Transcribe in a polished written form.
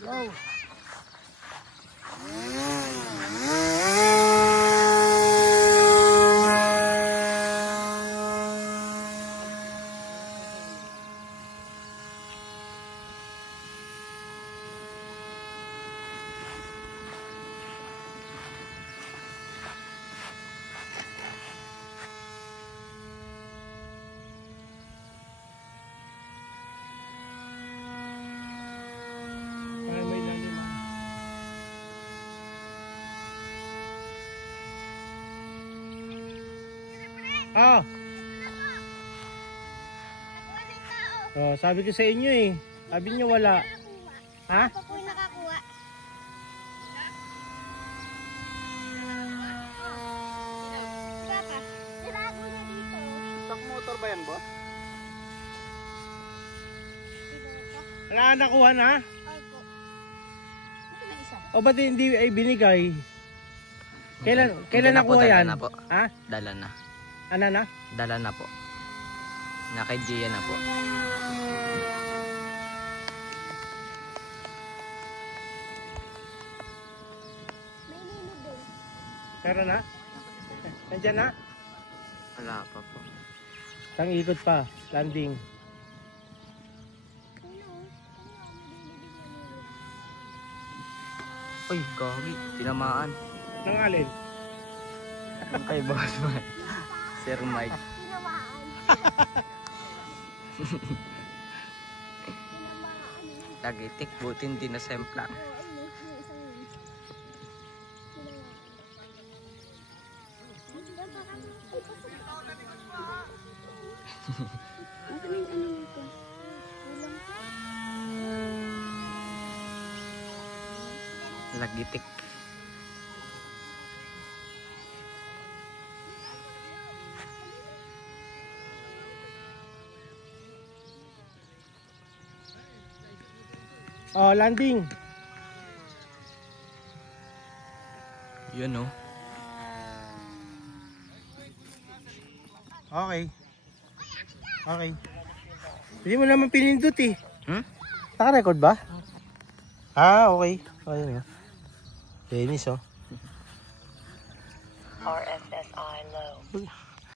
Go. Ah. Oh, sabi ko sa inyo eh. Sabi niyo wala. Ha? Ako po yung nakakuha. Diba ka? Tirago na dito. Stock motor ba yan, bo? Diba Wala nakuha na? Opo. Ito na isa. O ba't hindi ay binigay? Kailan nakuha yan? Dala na po. Ha? Dala na. Ano na? Dala na po. Naka Gia na po. May lilo doon. Pero na? Nandyan na? Wala pa po. Tang ikot pa. Landing. Uy, gagi. Tinamaan. Nang alin? Ang kay boss man. Sir Mike. Tinamaan. Tagitik. Buti hindi na semplang. Lagitik. Oh, landing. Yun oh. Okay. Okay. Hindi mo naman pinindot eh. Naka-record ba? Ah, okay. Ayun oh. Dennis oh. RF